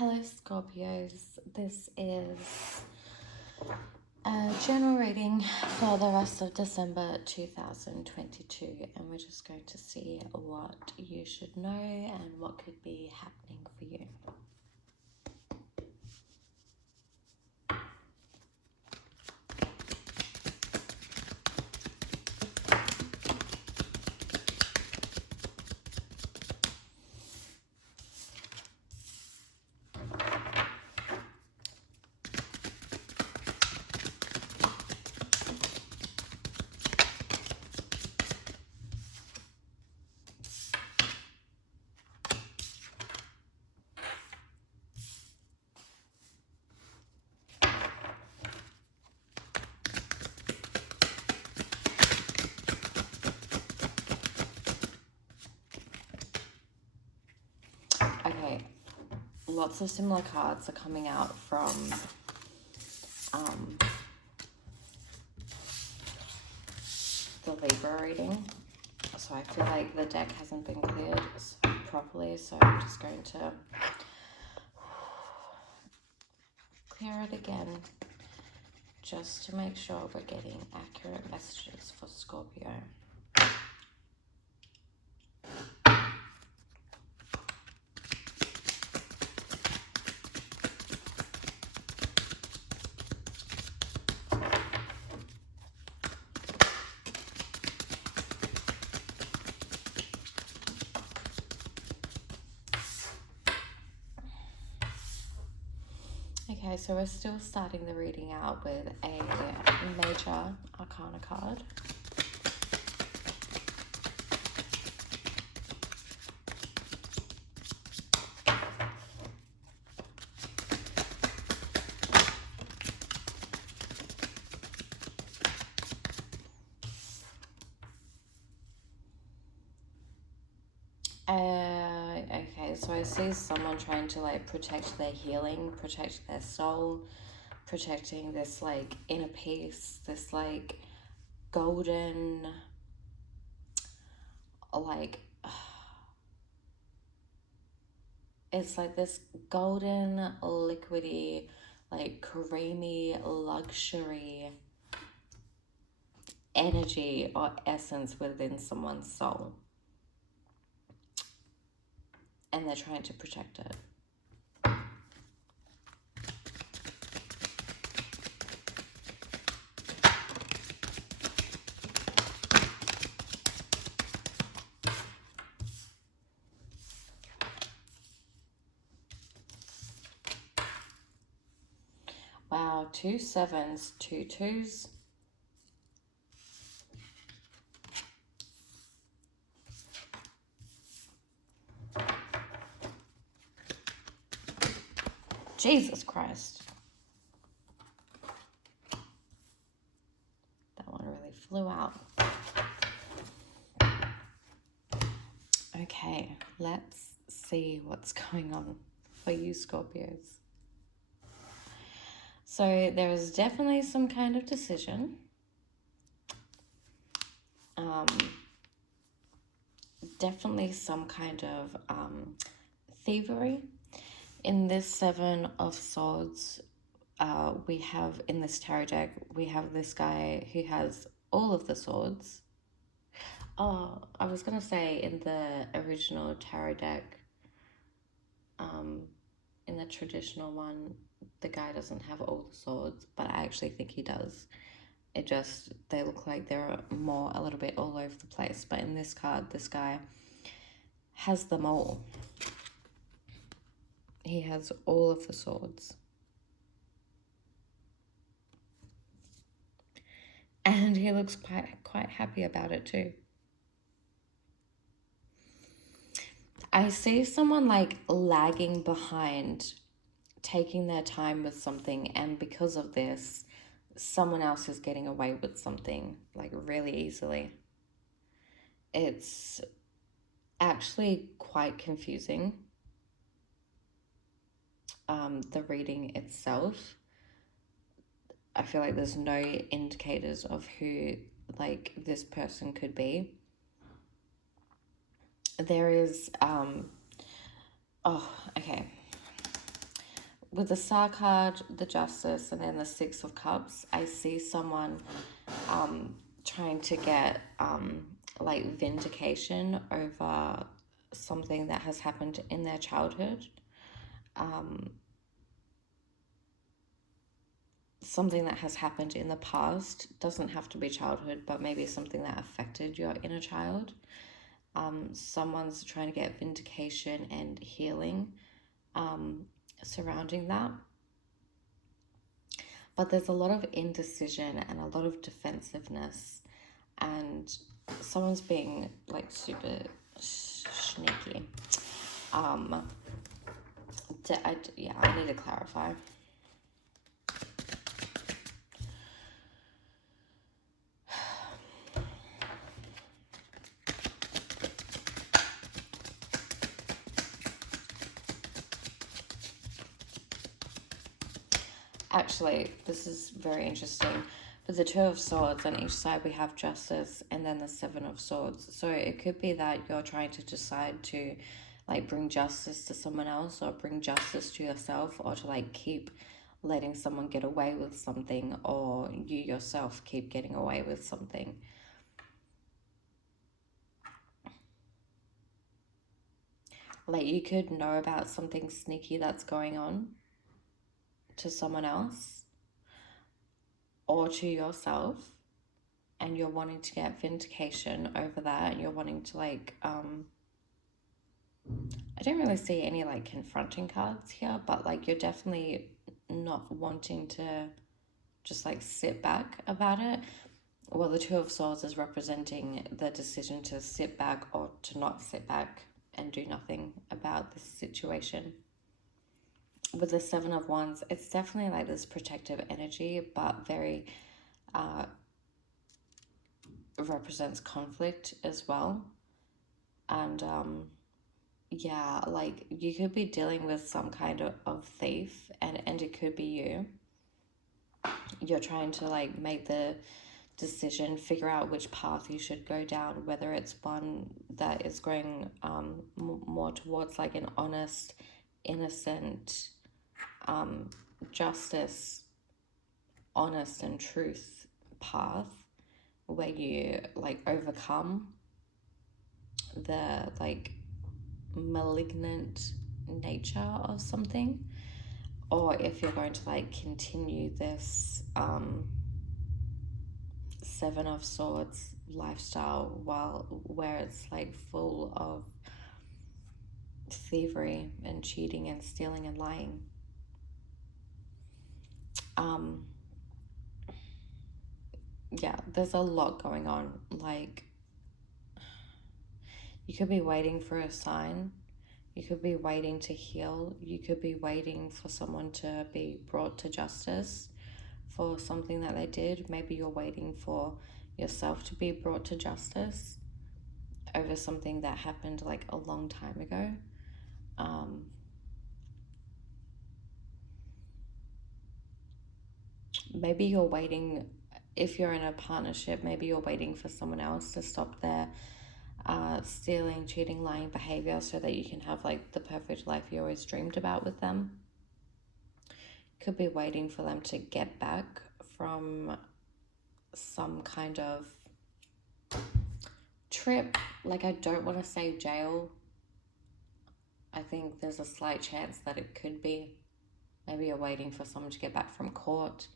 Hello Scorpios, this is a general reading for the rest of December 2022, and we're just going to see what you should know and what could be happening for you. Okay, lots of similar cards are coming out from the Libra reading. So I feel like the deck hasn't been cleared properly, so I'm just going to clear it again just to make sure we're getting accurate messages for Scorpio. Okay, so we're still starting the reading out with a major arcana card. Okay, so I see someone trying to like protect their healing, protect their soul, protecting this like inner peace, this like golden, like, it's like this golden, liquidy, like creamy luxury energy or essence within someone's soul. And they're trying to protect it. Wow, 2 7s, 2 2s. Jesus Christ. That one really flew out. Okay, let's see what's going on for you Scorpios. So there is definitely some kind of decision. Definitely some kind of thievery. In this 7 of Swords, we have in this tarot deck, we have this guy who has all of the swords. Oh, I was going to say in the original tarot deck, in the traditional one, the guy doesn't have all the swords, but I actually think he does. It just, they look like they're more a little bit all over the place. But in this card, this guy has them all. He has all of the swords. And he looks quite happy about it too. I see someone like lagging behind, taking their time with something, and because of this, someone else is getting away with something like really easily. It's actually quite confusing, the reading itself. I feel like there's no indicators of who like this person could be. There is, oh, okay. with the Star card, the Justice, and then the Six of Cups, I see someone trying to get like vindication over something that has happened in their childhood. Something that has happened in the past, doesn't have to be childhood, but maybe something that affected your inner child. Someone's trying to get vindication and healing surrounding that. But there's a lot of indecision and a lot of defensiveness, and someone's being like super sneaky. Yeah, I need to clarify. Actually, this is very interesting. For the Two of Swords, on each side we have Justice and then the Seven of Swords. So it could be that you're trying to decide to like bring justice to someone else, or bring justice to yourself, or to like keep letting someone get away with something, or you yourself keep getting away with something. Like you could know about something sneaky that's going on to someone else or to yourself, and you're wanting to get vindication over that, and you're wanting to like I don't really see any like confronting cards here, but like you're definitely not wanting to just like sit back about it. Well, the Two of Swords is representing the decision to sit back or to not sit back and do nothing about this situation. With the Seven of Wands, it's definitely like this protective energy, but very represents conflict as well. And yeah, like you could be dealing with some kind of thief, and it could be you. You're trying to like make the decision, figure out which path you should go down, whether it's one that is going more towards like an honest, innocent, justice, honest and truth path, where you like overcome the like malignant nature of something, or if you're going to like continue this Seven of Swords lifestyle where it's like full of thievery and cheating and stealing and lying. Yeah, there's a lot going on. Like you could be waiting for a sign, you could be waiting to heal, you could be waiting for someone to be brought to justice for something that they did. Maybe you're waiting for yourself to be brought to justice over something that happened like a long time ago. Maybe you're waiting, if you're in a partnership, maybe you're waiting for someone else to stop their stealing, cheating, lying behavior, so that you can have like the perfect life you always dreamed about with them. Could be waiting for them to get back from some kind of trip. Like, I don't want to say jail. I think there's a slight chance that it could be. Maybe you're waiting for someone to get back from court.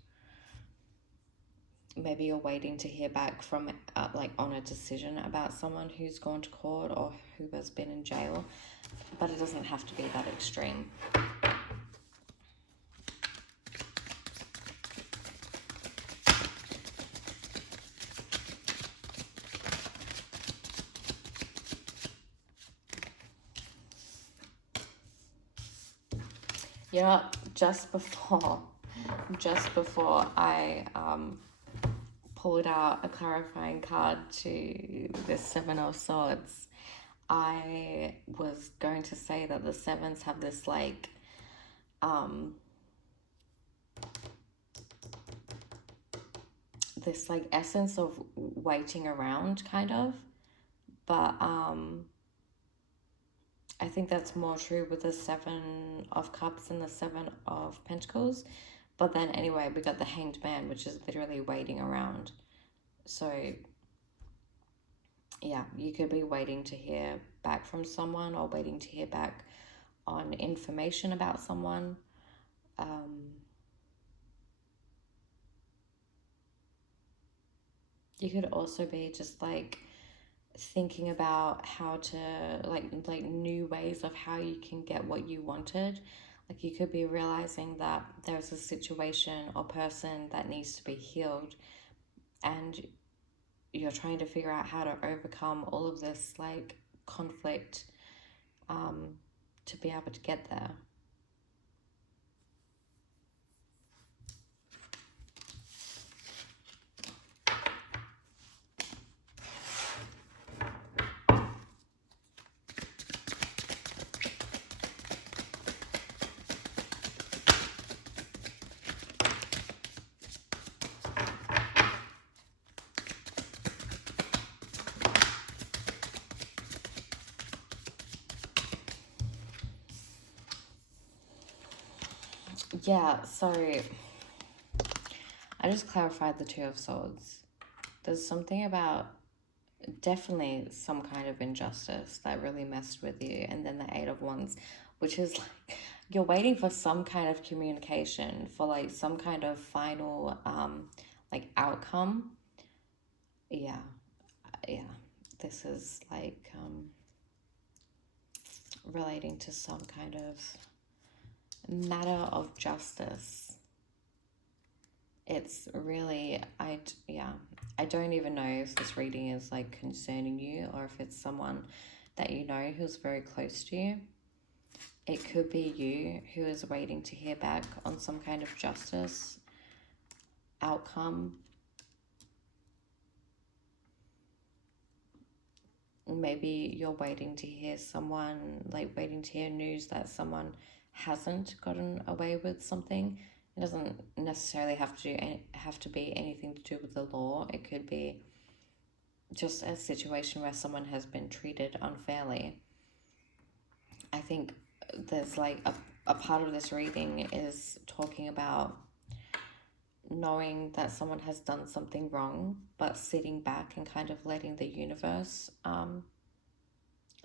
Maybe you're waiting to hear back from like on a decision about someone who's gone to court or who has been in jail, but it doesn't have to be that extreme. You know, just before I pulled out a clarifying card to the Seven of Swords, I was going to say that the sevens have this like this like essence of waiting around kind of, but I think that's more true with the Seven of Cups and the Seven of Pentacles. But then anyway, we got the Hanged Man, which is literally waiting around. So yeah, you could be waiting to hear back from someone or waiting to hear back on information about someone. You could also be just like thinking about how to like new ways of how you can get what you wanted. Like you could be realizing that there's a situation or person that needs to be healed, and you're trying to figure out how to overcome all of this like conflict, to be able to get there. Yeah, so I just clarified the Two of Swords. There's something about definitely some kind of injustice that really messed with you. And then the Eight of Wands, which is like you're waiting for some kind of communication, for like some kind of final like outcome. Yeah, yeah. This is like relating to some kind of matter of justice. It's really, I don't even know if this reading is like concerning you or if it's someone that you know who's very close to you. It could be you who is waiting to hear back on some kind of justice outcome. Maybe you're waiting to hear waiting to hear news that someone hasn't gotten away with something. It doesn't necessarily have to be anything to do with the law. It could be just a situation where someone has been treated unfairly. I think there's like a part of this reading is talking about knowing that someone has done something wrong, but sitting back and kind of letting the universe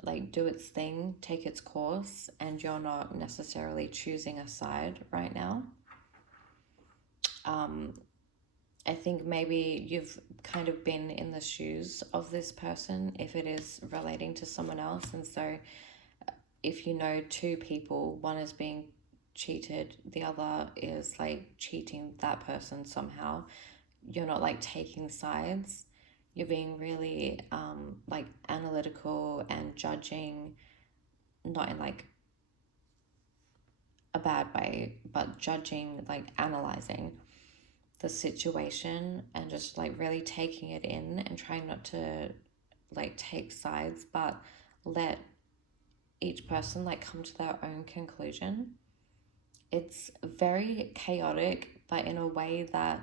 like do its thing, take its course, and you're not necessarily choosing a side right now. I think maybe you've kind of been in the shoes of this person if it is relating to someone else. And so if you know two people, one is being cheated, the other is like cheating that person somehow, you're not like taking sides. You're being really like analytical and judging, not in like a bad way, but judging, like analyzing the situation and just like really taking it in and trying not to like take sides, but let each person like come to their own conclusion. It's very chaotic, but in a way that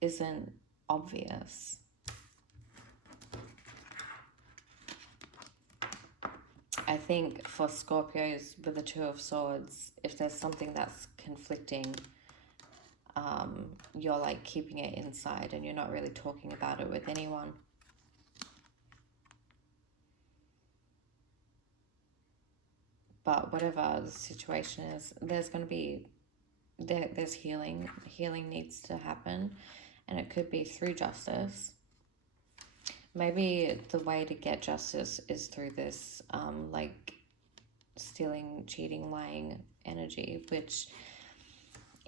isn't obvious. I think for Scorpios with the Two of Swords, if there's something that's conflicting, you're like keeping it inside and you're not really talking about it with anyone. But whatever the situation is, there's going to be, there's healing. Healing needs to happen, and it could be through justice. Maybe the way to get justice is through this like stealing, cheating, lying energy, which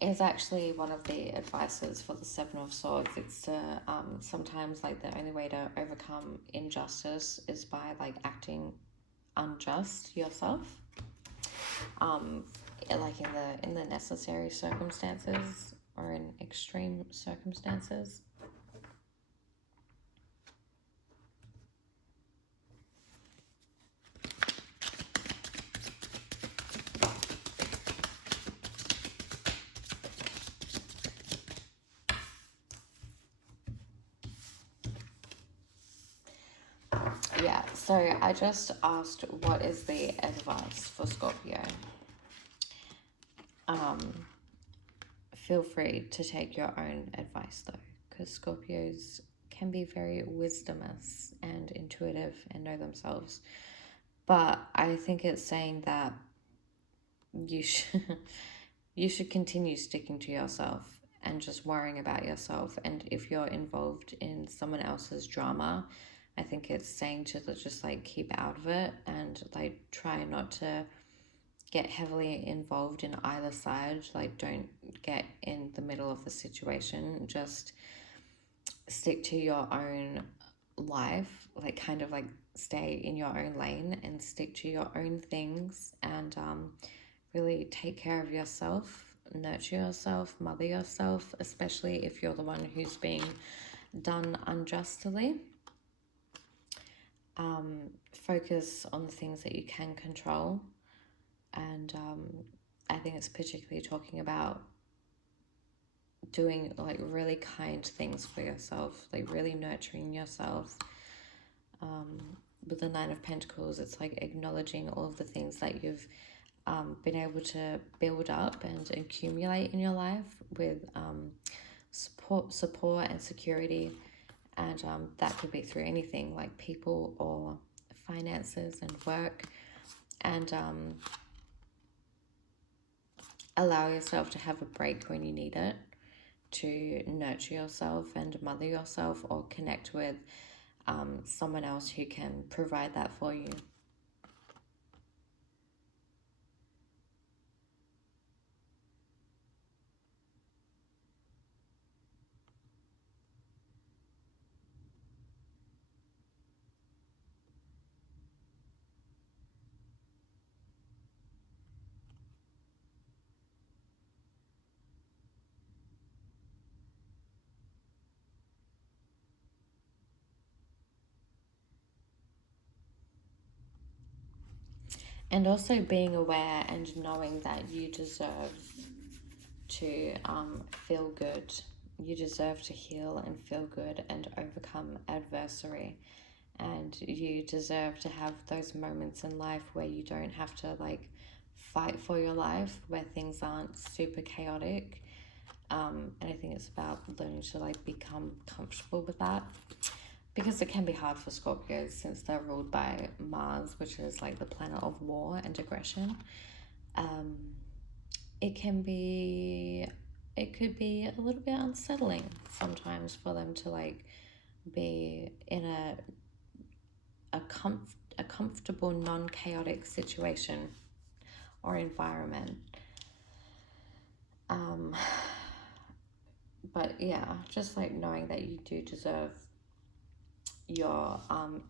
is actually one of the advices for the Seven of Swords. It's to sometimes like the only way to overcome injustice is by like acting unjust yourself, like in the necessary circumstances or in extreme circumstances. Yeah, so I just asked what is the advice for Scorpio. Feel free to take your own advice though, because Scorpios can be very wisdomous and intuitive and know themselves. But I think it's saying that you should you should continue sticking to yourself and just worrying about yourself. And if you're involved in someone else's drama, I think it's saying to just like keep out of it and like try not to get heavily involved in either side. Like don't get in the middle of the situation. Just stick to your own life, like kind of like stay in your own lane and stick to your own things, and really take care of yourself, nurture yourself, mother yourself, especially if you're the one who's being done unjustly. Focus on the things that you can control, and I think it's particularly talking about doing like really kind things for yourself, like really nurturing yourself. With the Nine of Pentacles, it's like acknowledging all of the things that you've been able to build up and accumulate in your life with support and security, and that could be through anything like people or finances and work, and allow yourself to have a break when you need it, to nurture yourself and mother yourself or connect with someone else who can provide that for you. And also being aware and knowing that you deserve to feel good. You deserve to heal and feel good and overcome adversary. And you deserve to have those moments in life where you don't have to like fight for your life, where things aren't super chaotic. And I think it's about learning to like become comfortable with that, because it can be hard for Scorpios since they're ruled by Mars, which is like the planet of war and aggression. It can be, it could be a little bit unsettling sometimes for them to like be in a comfortable, non-chaotic situation or environment. But yeah, just like knowing that you do deserve your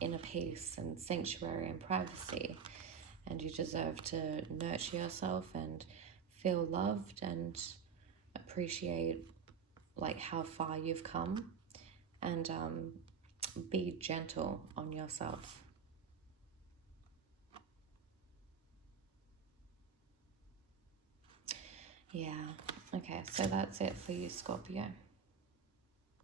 inner peace and sanctuary and privacy, and you deserve to nurture yourself and feel loved and appreciate like how far you've come, and be gentle on yourself. Yeah. Okay, so that's it for you, Scorpio.